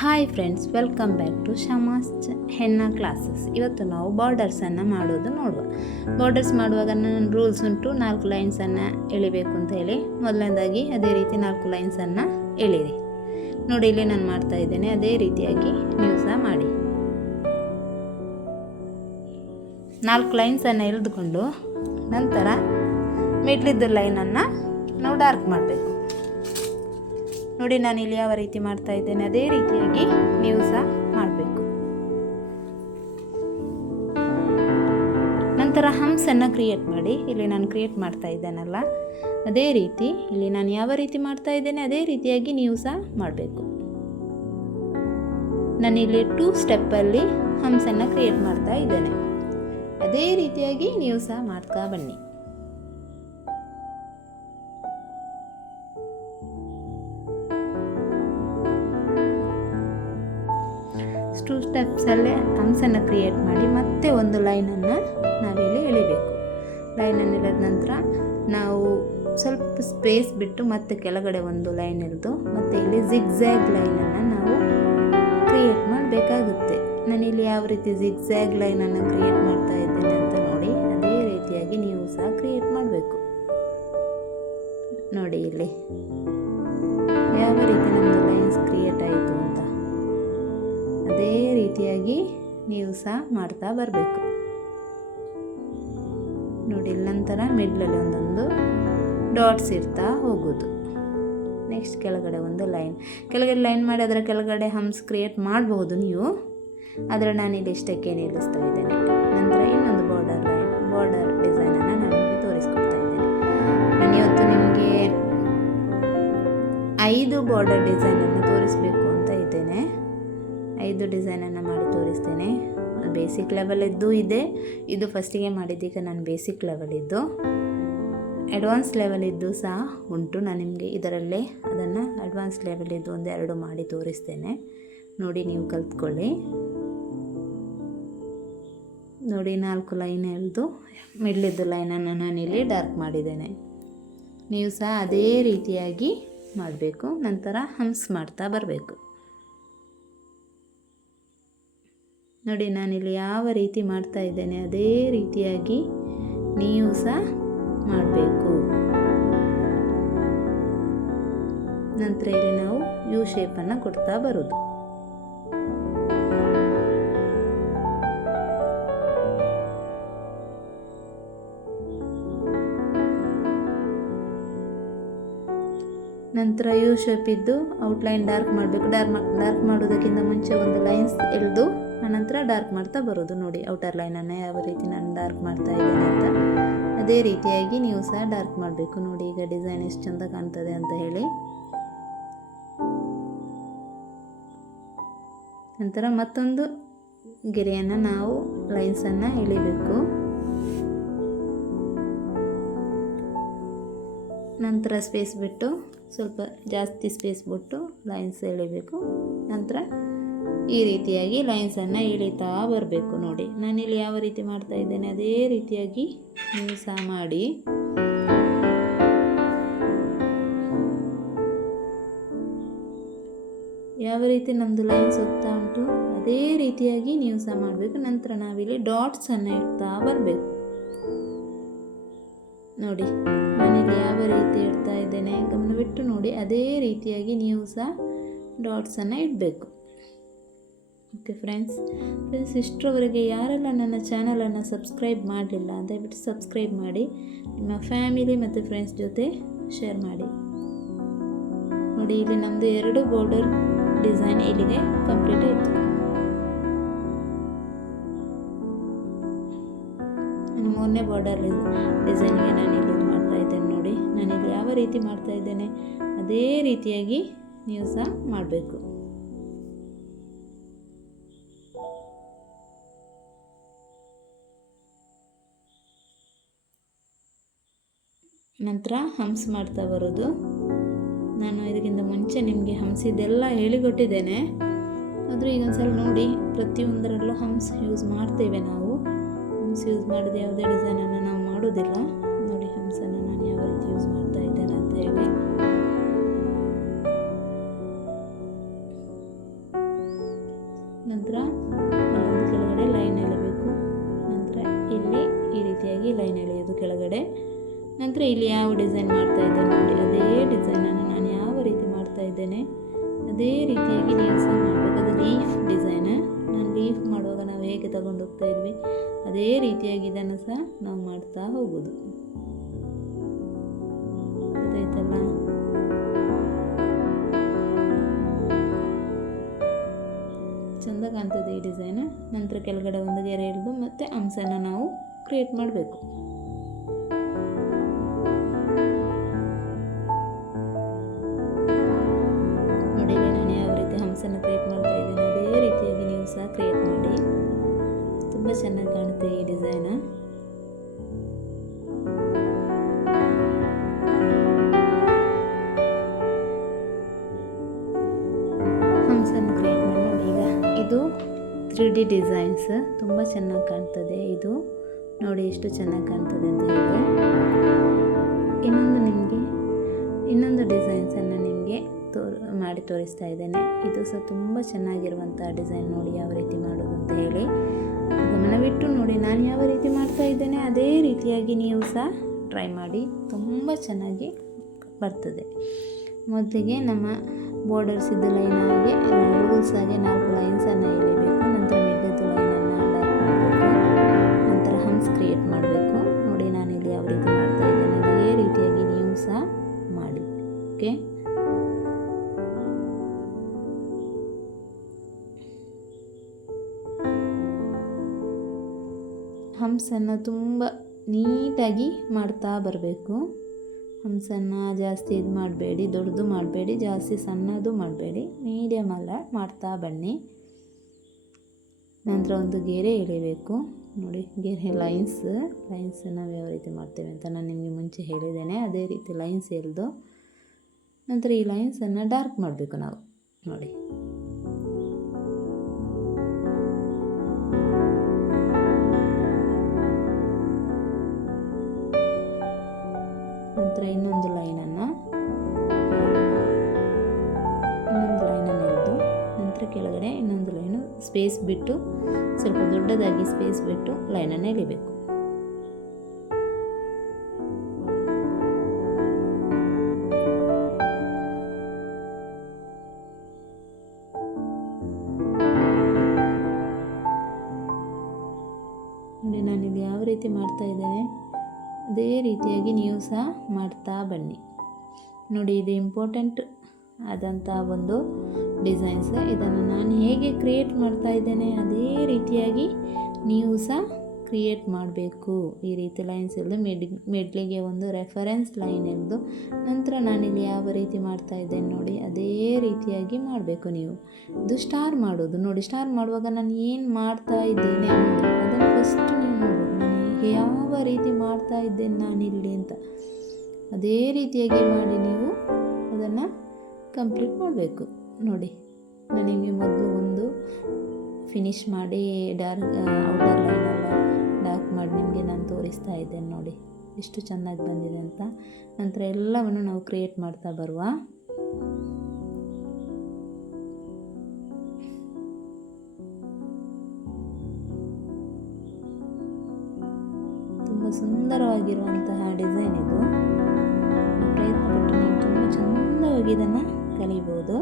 Hi friends, welcome back to Shama's henna classes. ಇವತ್ತು ನಾವು ಬಾರ್ಡರ್ಸನ್ನು ಮಾಡೋದು ನೋಡುವ. ಬಾರ್ಡರ್ಸ್ ಮಾಡುವಾಗ ನನ್ನ ರೂಲ್ಸ್ ಉಂಟು. 4 ಲೈನ್ಸನ್ನು ಎಳಿಬೇಕು ಅಂತ ಹೇಳಿ. ಮೊದಲನೇದಾಗಿ ಅದೇ ರೀತಿ 4 ಲೈನ್ಸನ್ನು ಎಳೀರಿ. ನೋಡಿ, ಇಲ್ಲಿ ನಾನು ಮಾಡ್ತಾ ಇದ್ದೇನೆ. ಅದೇ ರೀತಿಯಾಗಿ ನೀವು ಸಹ ಮಾಡಿ. 4 ಲೈನ್ಸನ್ನು ಎಳೆದುಕೊಂಡು ನಂತರ ಮಿಡ್ಲಿದ್ದ ಲೈನನ್ನು ನಾವು ಡಾರ್ಕ್ ಮಾಡಬೇಕು. ನೋಡಿ, ನಾನು ಇಲ್ಲಿ ಯಾವ ರೀತಿ ಮಾಡ್ತಾ ಇದ್ದೇನೆ ಅದೇ ರೀತಿಯಾಗಿ ನೀವು ಸಹ ಮಾಡಬೇಕು. ನಂತರ ಹಂಸನ್ನು ಕ್ರಿಯೇಟ್ ಮಾಡಿ. ಇಲ್ಲಿ ನಾನು ಕ್ರಿಯೇಟ್ ಮಾಡ್ತಾ ಇದ್ದೇನಲ್ಲ, ಅದೇ ರೀತಿ ಇಲ್ಲಿ ನಾನು ಯಾವ ರೀತಿ ಮಾಡ್ತಾ ಇದ್ದೇನೆ ಅದೇ ರೀತಿಯಾಗಿ ನೀವು ಸಹ ಮಾಡಬೇಕು. ನಾನಿಲ್ಲಿ 2 ಸ್ಟೆಪ್ಪಲ್ಲಿ ಹಂಸನ್ನು ಕ್ರಿಯೇಟ್ ಮಾಡ್ತಾ ಇದ್ದೇನೆ. ಅದೇ ರೀತಿಯಾಗಿ ನೀವು ಸಹ ಮಾಡ್ತಾ ಬನ್ನಿ. 2 ಸ್ಟೆಪ್ಸಲ್ಲೇ ಹಂಸನ್ನು ಕ್ರಿಯೇಟ್ ಮಾಡಿ ಮತ್ತೆ ಒಂದು ಲೈನನ್ನು ನಾವಿಲ್ಲಿ ಎಳಿಬೇಕು. ಲೈನನ್ನು ಎಳೆದ ನಂತರ ನಾವು ಸ್ವಲ್ಪ ಸ್ಪೇಸ್ ಬಿಟ್ಟು ಮತ್ತೆ ಕೆಳಗಡೆ ಒಂದು ಲೈನ್ ಎಳೆದು ಮತ್ತೆ ಇಲ್ಲಿ ಜಿಗ್ಜ್ಯಾಗ್ ಲೈನನ್ನು ನಾವು ಕ್ರಿಯೇಟ್ ಮಾಡಬೇಕಾಗುತ್ತೆ. ನಾನಿಲ್ಲಿ ಯಾವ ರೀತಿ ಜಿಗ್ಜ್ಯಾಗ್ ಲೈನನ್ನು ಕ್ರಿಯೇಟ್ ಮಾಡ್ತಾ ಇದ್ದೇನೆ ಅಂತ ನೋಡಿ, ಅದೇ ರೀತಿಯಾಗಿ ನೀವು ಸಹ ಕ್ರಿಯೇಟ್ ಮಾಡಬೇಕು. ನೋಡಿ, ಇಲ್ಲಿ ಯಾವ ರೀತಿ ನಮ್ಮದು ಲೈನ್ಸ್ ಕ್ರಿಯೇಟ್ ಆಯಿತು ಅಂತ ಅದೇ ರೀತಿಯಾಗಿ ನೀವು ಸಹ ಮಾಡ್ತಾ ಬರಬೇಕು. ನೋಡಿ, ನಂತರ ಮಿಡ್ಲಲ್ಲಿ ಒಂದೊಂದು ಡಾಟ್ಸ್ ಇರ್ತಾ ಹೋಗೋದು. ನೆಕ್ಸ್ಟ್ ಕೆಳಗಡೆ ಒಂದು ಕೆಳಗಡೆ ಲೈನ್ ಮಾಡಿ ಅದರ ಕೆಳಗಡೆ ಹಂಸ್ ಕ್ರಿಯೇಟ್ ಮಾಡಬಹುದು ನೀವು, ಆದರೆ ನಾನಿಲ್ಲಿ ಇಷ್ಟಕ್ಕೆ ನಿಲ್ಲಿಸ್ತಾ ಇದ್ದೇನೆ. ನಂತರ ಇನ್ನೊಂದು ಬಾರ್ಡರ್ ಡಿಸೈನನ್ನು ನಾನು ನಿಮಗೆ ತೋರಿಸ್ಕೊಡ್ತಾ ಇದ್ದೇನೆ. ನಾನು ಇವತ್ತು ನಿಮಗೆ 5 ಬಾರ್ಡರ್ ಡಿಸೈನನ್ನು ತೋರಿಸಬೇಕು ಅಂತ ಇದ್ದೇನೆ. 5 ಡಿಸೈನನ್ನು ಮಾಡಿ ತೋರಿಸ್ತೇನೆ. ಬೇಸಿಕ್ ಲೆವೆಲಿದ್ದು ಇದೆ. ಇದು ಫಸ್ಟಿಗೆ ಮಾಡಿದ್ದೀಗ ನಾನು ಬೇಸಿಕ್ ಲೆವೆಲಿದ್ದು. ಅಡ್ವಾನ್ಸ್ ಲೆವೆಲಿದ್ದು ಸಹ ಉಂಟು. ನಾನು ನಿಮಗೆ ಇದರಲ್ಲೇ ಅದನ್ನು ಅಡ್ವಾನ್ಸ್ ಲೆವೆಲಿದ್ದು 1-2 ಮಾಡಿ ತೋರಿಸ್ತೇನೆ. ನೋಡಿ, ನೀವು ಕಲ್ತ್ಕೊಳ್ಳಿ. ನೋಡಿ, 4 ಲೈನ್ ಎಳೆದು ಮಿಡ್ಲಿದ್ದು ಲೈನನ್ನು ನಾನಿಲ್ಲಿ ಡಾರ್ಕ್ ಮಾಡಿದ್ದೇನೆ. ನೀವು ಸಹ ಅದೇ ರೀತಿಯಾಗಿ ಮಾಡಬೇಕು. ನಂತರ ಹಂಸ್ ಮಾಡ್ತಾ ಬರಬೇಕು. ನೋಡಿ, ನಾನಿಲ್ಲಿ ಯಾವ ರೀತಿ ಮಾಡ್ತಾ ಇದ್ದೇನೆ ಅದೇ ರೀತಿಯಾಗಿ ನೀವು ಸಹ ಮಾಡಬೇಕು. ನಂತರ ಇಲ್ಲಿ ನಾವು ಯು ಶೇಪನ್ನು ಕೊಡ್ತಾ ಬರೋದು. ನಂತರ ಯು ಶೇಪ್ ಇದ್ದು ಔಟ್ಲೈನ್ ಡಾರ್ಕ್ ಮಾಡಬೇಕು. ಡಾರ್ಕ್ ಮಾಡೋದಕ್ಕಿಂತ ಮುಂಚೆ ಒಂದು ಲೈನ್ಸ್ ಎಳೆದು ನಂತರ ಡಾರ್ಕ್ ಮಾಡ್ತಾ ಬರೋದು. ನೋಡಿ, ಔಟರ್ ಲೈನನ್ನು ಯಾವ ರೀತಿ ನಾನು ಡಾರ್ಕ್ ಮಾಡ್ತಾ ಇದ್ದೇನೆ ಅಂತ ಅದೇ ರೀತಿಯಾಗಿ ನೀವು ಸಹ ಡಾರ್ಕ್ ಮಾಡಬೇಕು. ನೋಡಿ, ಈಗ ಡಿಸೈನ್ ಎಷ್ಟು ಚಂದ ಕಾಣ್ತದೆ ಅಂತ ಹೇಳಿ. ನಂತರ ಮತ್ತೊಂದು ಗೆರೆಯನ್ನು ನಾವು ಲೈನ್ಸನ್ನು ಎಳಿಬೇಕು. ನಂತರ ಸ್ಪೇಸ್ ಬಿಟ್ಟು ಸ್ವಲ್ಪ ಜಾಸ್ತಿ ಸ್ಪೇಸ್ ಬಿಟ್ಟು ಲೈನ್ಸ್ ಎಳಿಬೇಕು. ನಂತರ ಈ ರೀತಿಯಾಗಿ ಲೈನ್ಸನ್ನು ಎಳಿತಾ ಬರಬೇಕು. ನೋಡಿ, ನಾನಿಲ್ಲಿ ಯಾವ ರೀತಿ ಮಾಡ್ತಾ ಇದ್ದೇನೆ ಅದೇ ರೀತಿಯಾಗಿ ನೀವು ಸಹ ಮಾಡಿ. ಯಾವ ರೀತಿ ನಮ್ಮದು ಲೈನ್ಸ್ ಹೋಗ್ತಾ ಉಂಟು ಅದೇ ರೀತಿಯಾಗಿ ನೀವು ಸಹ ಮಾಡಬೇಕು. ನಂತರ ನಾವಿಲ್ಲಿ ಡಾಟ್ಸನ್ನು ಇಡ್ತಾ ಬರಬೇಕು. ನೋಡಿ, ನಾನಿಲ್ಲಿ ಯಾವ ರೀತಿ ಇಡ್ತಾ ಇದ್ದೇನೆ ಗಮನವಿಟ್ಟು ನೋಡಿ, ಅದೇ ರೀತಿಯಾಗಿ ನೀವು ಸಹ ಡಾಟ್ಸನ್ನು ಇಡಬೇಕು. ಓಕೆ ಫ್ರೆಂಡ್ಸ್, ಇಷ್ಟರವರೆಗೆ ಯಾರೆಲ್ಲ ನನ್ನ ಚಾನಲನ್ನು ಸಬ್ಸ್ಕ್ರೈಬ್ ಮಾಡಲಿಲ್ಲ ದಯವಿಟ್ಟು ಸಬ್ಸ್ಕ್ರೈಬ್ ಮಾಡಿ, ನಿಮ್ಮ ಫ್ಯಾಮಿಲಿ ಮತ್ತು ಫ್ರೆಂಡ್ಸ್ ಜೊತೆ ಶೇರ್ ಮಾಡಿ. ನೋಡಿ, ಇಲ್ಲಿ ನಮ್ಮದು 2 ಬಾರ್ಡರ್ ಡಿಸೈನ್ ಇಲ್ಲಿಗೆ ಕಂಪ್ಲೀಟ್ ಆಯಿತು. ನಾನು 3ನೇ ಬಾರ್ಡರ್ ಡಿಸೈನ್ಗೆ ನಾನಿಲ್ಲಿ ಮಾಡ್ತಾ ಇದ್ದೇನೆ. ನೋಡಿ, ನಾನಿಲ್ಲಿ ಯಾವ ರೀತಿ ಮಾಡ್ತಾ ಇದ್ದೇನೆ ಅದೇ ರೀತಿಯಾಗಿ ನೀವು ಸಹ ಮಾಡಬೇಕು. ನಂತರ ಹಂಸ್ ಮಾಡ್ತಾ ಬರೋದು. ನಾನು ಇದಕ್ಕಿಂತ ಮುಂಚೆ ನಿಮಗೆ ಹಂಸಿದ್ದೆಲ್ಲ ಹೇಳಿಕೊಟ್ಟಿದ್ದೇನೆ, ಆದರೂ ಈಗ ಒಂದ್ಸಲ ನೋಡಿ. ಪ್ರತಿಯೊಂದರಲ್ಲೂ ಹಂಸ್ ಯೂಸ್ ಮಾಡ್ತೇವೆ ನಾವು. ಹಂಸ್ ಯೂಸ್ ಮಾಡಿದ ಯಾವುದೇ ಡಿಸೈನನ್ನು ನಾವು ಮಾಡೋದಿಲ್ಲ. ನೋಡಿ, ಹಂಸನ್ನು ನಾನು ಯಾವ ರೀತಿ ಯೂಸ್ ಮಾಡ್ತಾ ಇದ್ದೇನೆ ಅಂತ ಹೇಳಿ. ನಂತರ ಅಲ್ಲೊಂದು ಕೆಳಗಡೆ ಲೈನ್ ಎಳೆಬೇಕು. ನಂತರ ಇಲ್ಲಿ ಈ ರೀತಿಯಾಗಿ ಲೈನ್ ಎಳೆಯೋದು ಕೆಳಗಡೆ. ನಂತರ ಇಲ್ಲಿ ಯಾವ ಡಿಸೈನ್ ಮಾಡ್ತಾ ಇದ್ದೇನೆ ನೋಡಿ, ಅದೇ ಡಿಸೈನನ್ನು ನಾನು ಯಾವ ರೀತಿ ಮಾಡ್ತಾ ಇದ್ದೇನೆ ಅದೇ ರೀತಿಯಾಗಿ ನೀವು ಸಹ ಮಾಡಬೇಕು. ಅದು ಲೀಫ್ ಡಿಸೈನ್. ನಾನು ಲೀಫ್ ಮಾಡುವಾಗ ನಾವು ಹೇಗೆ ತಗೊಂಡು ಹೋಗ್ತಾ ಇದ್ವಿ ಅದೇ ರೀತಿಯಾಗಿ ಇದನ್ನು ಸಹ ನಾವು ಮಾಡ್ತಾ ಹೋಗೋದು. ಗೊತ್ತಾಯ್ತಲ್ಲ? ಚೆಂದ ಕಾಣ್ತದೆ ಈ ಡಿಸೈನ್. ನಂತರ ಕೆಳಗಡೆ ಒಂದು ಗೆರೆ ಎಳೆದು ಮತ್ತೆ ಹಂಸನ ನಾವು ಕ್ರಿಯೇಟ್ ಮಾಡಬೇಕು. ನೋಡಿ ನಾನು ಯಾವ ರೀತಿ ಹಂಸನ ಕ್ರಿಯೇಟ್ ಮಾಡ್ತಾ ಇದ್ದೇನೆ ಅದೇ ರೀತಿಯಾಗಿ ನೀವು ಸಹ ಕ್ರಿಯೇಟ್ ಮಾಡಿ. ತುಂಬ ಚೆನ್ನಾಗಿ ಕಾಣುತ್ತೆ ಈ ಡಿಸೈನ್. ಹಂಸನ ಕ್ರಿಯೇಟ್ ಮಾಡಿ ನೋಡಿ. ಈಗ ಇದು 3D ಡಿಸೈನ್ಸ್ ತುಂಬ ಚೆನ್ನಾಗಿ ಕಾಣ್ತದೆ. ಇದು ನೋಡಿ ಎಷ್ಟು ಚೆನ್ನಾಗಿ ಕಾಣ್ತದೆ ಅಂತ ಹೇಳಿ. ಇನ್ನೊಂದು ಡಿಸೈನ್ಸನ್ನು ನಿಮಗೆ ಮಾಡಿ ತೋರಿಸ್ತಾ ಇದ್ದೇನೆ. ಇದು ಸಹ ತುಂಬ ಚೆನ್ನಾಗಿರುವಂಥ ಡಿಸೈನ್. ನೋಡಿ ಯಾವ ರೀತಿ ಮಾಡೋದು ಅಂತ ಹೇಳಿ ಗಮನವಿಟ್ಟು ನೋಡಿ. ನಾನು ಯಾವ ರೀತಿ ಮಾಡ್ತಾ ಇದ್ದೇನೆ ಅದೇ ರೀತಿಯಾಗಿ ನೀವು ಸಹ ಟ್ರೈ ಮಾಡಿ, ತುಂಬ ಚೆನ್ನಾಗಿ ಬರ್ತದೆ. ಮೊದಲಿಗೆ ನಮ್ಮ ಬಾರ್ಡರ್ಸ್ ಇದ್ದ ಲೈನ್ ಆಗಿ ರೂಲ್ಸ್ ಆಗಿ 4 ಲೈನ್ಸನ್ನು ಎಳಿಬೇಕು. ನಂತರ ಮಿಡ್ಡದ್ದು ಲೈನನ್ನು ಡಾರ್ಕ್ ಮಾಡಬೇಕು. ನಂತರ ಹಂಸ್ ಕ್ರಿಯೇಟ್ ಮಾಡಬೇಕು. ನೋಡಿ ನಾನಿಲ್ಲಿ ಯಾವ ರೀತಿ ಮಾಡ್ತಾ ಇದ್ದೇನೆ ಅದೇ ರೀತಿಯಾಗಿ ನೀವು ಸಹ ಮಾಡಿ. ಓಕೆ, ಹಂಸನ್ನು ತುಂಬ ನೀಟಾಗಿ ಮಾಡ್ತಾ ಬರಬೇಕು. ಹಂಸನ್ನು ಜಾಸ್ತಿ ಇದು ಮಾಡಬೇಡಿ, ದೊಡ್ಡದು ಮಾಡಬೇಡಿ, ಜಾಸ್ತಿ ಸಣ್ಣದು ಮಾಡಬೇಡಿ, ಮೀಡಿಯಮ್ ಅಲ್ಲ ಮಾಡ್ತಾ ಬನ್ನಿ. ನಂತರ ಒಂದು ಗೆರೆ ಎಳಿಬೇಕು. ನೋಡಿ ಗೆರೆ ಲೈನ್ಸ್ ನಾವು ಯಾವ ರೀತಿ ಮಾಡ್ತೇವೆ ಅಂತ ನಾನು ನಿಮಗೆ ಮುಂಚೆ ಹೇಳಿದ್ದೇನೆ. ಅದೇ ರೀತಿ ಲೈನ್ಸ್ ಎಳೆದು ನಂತರ ಈ ಲೈನ್ಸನ್ನು ಡಾರ್ಕ್ ಮಾಡಬೇಕು ನಾವು. ನೋಡಿ ನಂತರ ಇನ್ನೊಂದು ಲೈನನ್ನು ಎಳೆದು ನಂತರ ಕೆಳಗಡೆ ಇನ್ನೊಂದು ಲೈನು ಸ್ಪೇಸ್ ಬಿಟ್ಟು, ಸ್ವಲ್ಪ ದೊಡ್ಡದಾಗಿ ಸ್ಪೇಸ್ ಬಿಟ್ಟು ಲೈನನ್ನು ಎಳಿಬೇಕು. ನೋಡಿ ನಾನಿಲ್ಲಿ ಯಾವ ರೀತಿ ಮಾಡ್ತಾ ಇದ್ದೇನೆ ಅದೇ ರೀತಿಯಾಗಿ ನೀವು ಸಹ ಮಾಡ್ತಾ ಬನ್ನಿ. ನೋಡಿ ಇದು ಇಂಪಾರ್ಟೆಂಟ್ ಆದಂಥ ಒಂದು ಡಿಸೈನ್ಸ್. ಇದನ್ನು ನಾನು ಹೇಗೆ ಕ್ರಿಯೇಟ್ ಮಾಡ್ತಾ ಇದ್ದೇನೆ ಅದೇ ರೀತಿಯಾಗಿ ನೀವು ಸಹ ಕ್ರಿಯೇಟ್ ಮಾಡಬೇಕು. ಈ ರೀತಿ ಲೈನ್ಸ್ ಎಳೆದು ಮಿಡ್ಲಿಗೆ ಒಂದು ರೆಫರೆನ್ಸ್ ಲೈನ್ ಎಳೆದು ನಂತರ ನಾನಿಲ್ಲಿ ಯಾವ ರೀತಿ ಮಾಡ್ತಾ ಇದ್ದೇನೆ ನೋಡಿ ಅದೇ ರೀತಿಯಾಗಿ ಮಾಡಬೇಕು ನೀವು. ಇದು ಸ್ಟಾರ್ ಮಾಡೋದು. ನೋಡಿ ಸ್ಟಾರ್ ಮಾಡುವಾಗ ನಾನು ಏನು ಮಾಡ್ತಾ ಇದ್ದೇನೆ ಅದನ್ನು ಫಸ್ಟ್ ನೀವು ನೋಡಬೇಕು. ನಾನು ಹೀಗೆ ಯಾವ ರೀತಿ ಮಾಡ್ತಾ ಇದ್ದೇನೆ ನಾನಿಲ್ಲಿ ಅಂತ ಅದೇ ರೀತಿಯಾಗಿ ಮಾಡಿ ನೀವು ಅದನ್ನು ಕಂಪ್ಲೀಟ್ ಮಾಡಬೇಕು. ನೋಡಿ ನಾನು ನಿಮಗೆ ಮೊದಲು ಒಂದು ಫಿನಿಶ್ ಮಾಡಿ ಔಟರ್ ಲೈನೆಲ್ಲ ಡಾರ್ಕ್ ಮಾಡಿ ನಿಮಗೆ ನಾನು ತೋರಿಸ್ತಾ ಇದ್ದೇನೆ. ನೋಡಿ ಎಷ್ಟು ಚೆನ್ನಾಗಿ ಬಂದಿದೆ ಅಂತ. ನಂತರ ಎಲ್ಲವನ್ನು ನಾವು ಕ್ರಿಯೇಟ್ ಮಾಡ್ತಾ ಬರುವ. ತುಂಬ ಸುಂದರವಾಗಿರುವಂತಹ ಡಿಸೈನ್ ಇದು. ಪ್ರಯತ್ನಪಟ್ಟು ನೀವು ತುಂಬ ಚೆಂದವಾಗಿ ಇದನ್ನು ಕಲಿಬೋದು.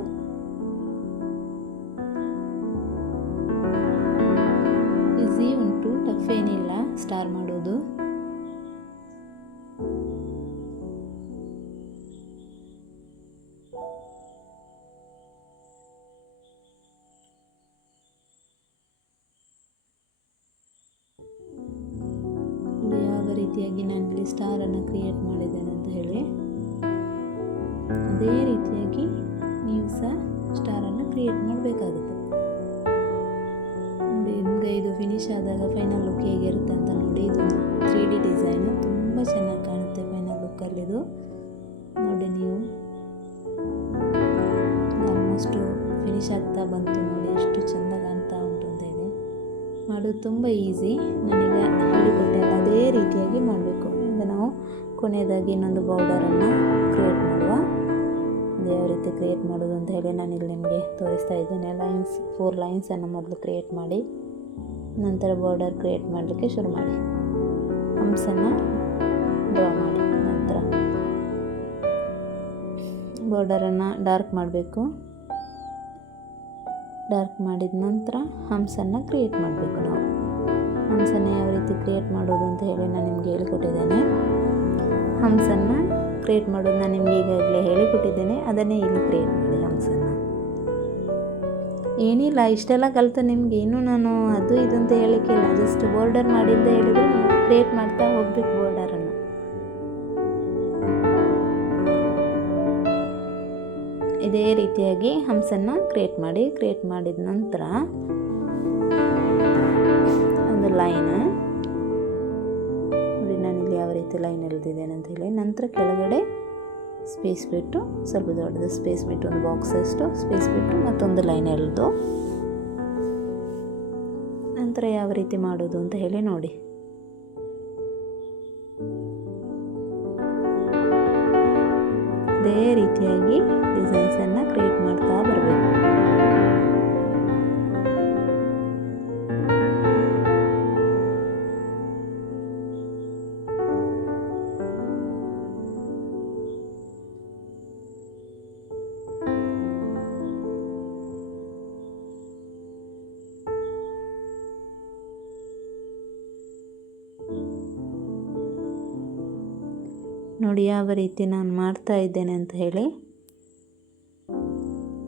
ಈಸಿ ಉಂಟು, ಟಫ್ ಏನಿಲ್ಲ ಸ್ಟಾರ್ ಮಾಡೋದು. ಯಾವ ರೀತಿಯಾಗಿ ನಾನಿಲ್ಲಿ ಸ್ಟಾರನ್ನು ಕ್ರಿಯೇಟ್ ಮಾಡಿದ್ದೇನೆ ಅಂತ ಹೇಳಿ ಅದೇ ರೀತಿಯಾಗಿ ನೀವು ಸಹ ಸ್ಟಾರನ್ನು ಕ್ರಿಯೇಟ್ ಮಾಡಬೇಕಾಗುತ್ತೆ. ನೋಡಿ ನಿಮಗೆ ಇದು ಫಿನಿಶ್ ಆದಾಗ ಫೈನಲ್ ಲುಕ್ ಹೇಗಿರುತ್ತೆ ಅಂತ ನೋಡಿ. ಇದು 3D ಡಿಸೈನು ತುಂಬ ಚೆನ್ನಾಗಿ ಕಾಣುತ್ತೆ ಫೈನಲ್ ಲುಕ್ಕಲ್ಲಿದು. ನೋಡಿ ನೀವು ಆಲ್ಮೋಸ್ಟು ಫಿನಿಶ್ ಆಗ್ತಾ ಬಂತು. ನೋಡಿ ಎಷ್ಟು ಚೆಂದ ಕಾಣ್ತಾ ಉಂಟು ಅಂತ ಇದೆ. ಮಾಡೋದು ತುಂಬ ಈಸಿ. ನಾನೀಗ ಹೇಳಿಕೊಟ್ಟೆ ಅದೇ ರೀತಿಯಾಗಿ ಮಾಡಬೇಕು. ಈಗ ನಾವು ಕೊನೆಯದಾಗಿ ಇನ್ನೊಂದು ಬಾರ್ಡರನ್ನು ಕ್ರಿಯೇಟ್ ಮಾಡುವ. ಇದು ಯಾವ ರೀತಿ ಕ್ರಿಯೇಟ್ ಮಾಡೋದು ಅಂತ ಹೇಳಿ ನಾನಿಲ್ಲಿ ನಿಮಗೆ ತೋರಿಸ್ತಾ ಇದ್ದೇನೆ. 4 ಲೈನ್ಸನ್ನು ಮೊದಲು ಕ್ರಿಯೇಟ್ ಮಾಡಿ ನಂತರ ಬಾರ್ಡರ್ ಕ್ರಿಯೇಟ್ ಮಾಡಲಿಕ್ಕೆ ಶುರು ಮಾಡಿ. ಹಂಸನ್ನು ಡ್ರಾ ಮಾಡಿ. ನಂತರ ಬಾರ್ಡರನ್ನು ಡಾರ್ಕ್ ಮಾಡಬೇಕು. ಡಾರ್ಕ್ ಮಾಡಿದ ನಂತರ ಹಂಸನ್ನು ಕ್ರಿಯೇಟ್ ಮಾಡಬೇಕು. ನಾವು ಹಂಸನ್ನು ಯಾವ ರೀತಿ ಕ್ರಿಯೇಟ್ ಮಾಡೋದು ಅಂತ ಹೇಳಿ ನಾನು ನಿಮಗೆ ಹೇಳಿಕೊಟ್ಟಿದ್ದೇನೆ. ಹಂಸನ್ನು ಕ್ರಿಯೇಟ್ ಮಾಡೋದು ನಾನು ನಿಮಗೆ ಈಗಾಗಲೇ ಹೇಳಿಕೊಟ್ಟಿದ್ದೇನೆ. ಅದನ್ನೇ ಇಲ್ಲಿ ಕ್ರಿಯೇಟ್ ಮಾಡಿ ಹಂಸನ್ನು. ಏನಿಲ್ಲ, ಇಷ್ಟೆಲ್ಲ ಕಲಿತು ನಿಮಗೆ ಇನ್ನೂ ನಾನು ಅದು ಇದು ಅಂತ ಹೇಳಲಿಕ್ಕಿಲ್ಲ. ಜಸ್ಟ್ ಬಾರ್ಡರ್ ಮಾಡಿದ್ದ ಹೇಳಿದರೆ ನೀವು ಕ್ರಿಯೇಟ್ ಮಾಡ್ತಾ ಹೋಗ್ಬೇಕು ಬಾರ್ಡರನ್ನು. ಇದೇ ರೀತಿಯಾಗಿ ಹಂಸನ್ನು ಕ್ರಿಯೇಟ್ ಮಾಡಿ. ಕ್ರಿಯೇಟ್ ಮಾಡಿದ ನಂತರ ಒಂದು ಲೈನ್ ನೋಡಿ, ನಾನಿಲ್ಲಿ ಯಾವ ರೀತಿ ಲೈನ್ ಎಳೆದಿದ್ದೇನೆ ಅಂತ ಹೇಳಿ. ನಂತರ ಕೆಳಗಡೆ ಸ್ಪೇಸ್ ಬಿಟ್ಟು, ಸ್ವಲ್ಪ ದೊಡ್ಡದು ಸ್ಪೇಸ್ ಬಿಟ್ಟು, ಒಂದು ಬಾಕ್ಸ್ ಅಷ್ಟು ಸ್ಪೇಸ್ ಬಿಟ್ಟು ಮತ್ತೊಂದು ಲೈನ್ ಎಳೆದು ನಂತರ ಯಾವ ರೀತಿ ಮಾಡೋದು ಅಂತ ಹೇಳಿ ನೋಡಿ. ಇದೇ ರೀತಿಯಾಗಿ ಡಿಸೈನ್ಸನ್ನು ಕ್ರಿಯೇಟ್ ಮಾಡ್ತಾ ಬರಬೇಕು. ನೋಡಿ ಯಾವ ರೀತಿ ನಾನು ಮಾಡ್ತಾ ಇದ್ದೇನೆ ಅಂತ ಹೇಳಿ.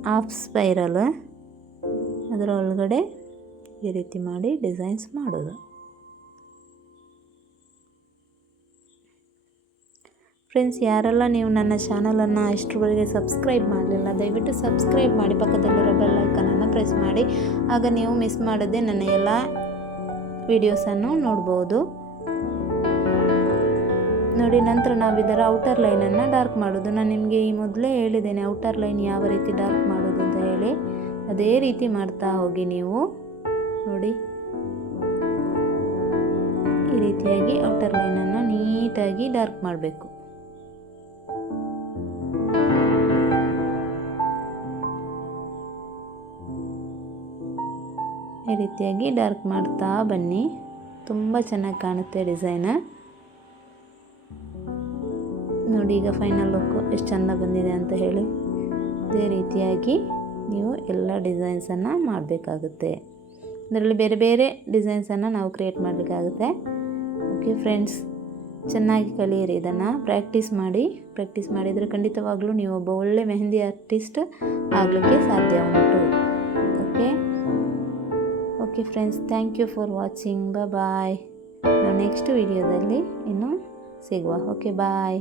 ಹಾಫ್ ಸ್ಪೈರಲ್ ಅದರ ಒಳಗಡೆ ಈ ರೀತಿ ಮಾಡಿ ಡಿಸೈನ್ಸ್ ಮಾಡೋದು. ಫ್ರೆಂಡ್ಸ್, ಯಾರೆಲ್ಲ ನೀವು ನನ್ನ ಚಾನಲನ್ನು ಇಷ್ಟರವರೆಗೆ ಸಬ್ಸ್ಕ್ರೈಬ್ ಮಾಡಲಿಲ್ಲ, ದಯವಿಟ್ಟು ಸಬ್ಸ್ಕ್ರೈಬ್ ಮಾಡಿ, ಪಕ್ಕದಲ್ಲಿರೋ ಬೆಲ್ ಐಕನನ್ನು ಪ್ರೆಸ್ ಮಾಡಿ. ಆಗ ನೀವು ಮಿಸ್ ಮಾಡದೆ ನನ್ನ ಎಲ್ಲ ವಿಡಿಯೋಸನ್ನು ನೋಡ್ಬೋದು. ನೋಡಿ, ನಂತರ ನಾವು ಇದರ ಔಟರ್ ಲೈನನ್ನು ಡಾರ್ಕ್ ಮಾಡೋದು. ನಾನು ನಿಮಗೆ ಈ ಮೊದಲೇ ಹೇಳಿದ್ದೇನೆ ಔಟರ್ ಲೈನ್ ಯಾವ ರೀತಿ ಡಾರ್ಕ್ ಮಾಡೋದು ಅಂತ ಹೇಳಿ. ಅದೇ ರೀತಿ ಮಾಡ್ತಾ ಹೋಗಿ ನೀವು. ನೋಡಿ, ಈ ರೀತಿಯಾಗಿ ಔಟರ್ ಲೈನನ್ನು ನೀಟಾಗಿ ಡಾರ್ಕ್ ಮಾಡಬೇಕು. ಈ ರೀತಿಯಾಗಿ ಡಾರ್ಕ್ ಮಾಡ್ತಾ ಬನ್ನಿ. ತುಂಬ ಚೆನ್ನಾಗಿ ಕಾಣುತ್ತೆ ಡಿಸೈನ್. ನೋಡಿ, ಈಗ ಫೈನಲ್ ಲುಕ್ಕು ಎಷ್ಟು ಚೆಂದ ಬಂದಿದೆ ಅಂತ ಹೇಳಿ. ಇದೇ ರೀತಿಯಾಗಿ ನೀವು ಎಲ್ಲ ಡಿಸೈನ್ಸನ್ನು ಮಾಡಬೇಕಾಗುತ್ತೆ. ಅದರಲ್ಲಿ ಬೇರೆ ಬೇರೆ ಡಿಸೈನ್ಸನ್ನು ನಾವು ಕ್ರಿಯೇಟ್ ಮಾಡಲಿಕ್ಕಾಗುತ್ತೆ. ಓಕೆ ಫ್ರೆಂಡ್ಸ್, ಚೆನ್ನಾಗಿ ಕಲಿಯಿರಿ. ಇದನ್ನು ಪ್ರಾಕ್ಟೀಸ್ ಮಾಡಿ. ಪ್ರಾಕ್ಟೀಸ್ ಮಾಡಿದರೆ ಖಂಡಿತವಾಗ್ಲೂ ನೀವು ಒಬ್ಬ ಒಳ್ಳೆ ಮೆಹಂದಿ ಆರ್ಟಿಸ್ಟ್ ಆಗಲಿಕ್ಕೆ ಸಾಧ್ಯ ಉಂಟು. Okay friends, thank you for watching. Bye. ನಾವು ನೆಕ್ಸ್ಟ್ ವಿಡಿಯೋದಲ್ಲಿ ಇನ್ನೂ ಸಿಗುವ. ಓಕೆ, ಬಾಯ್.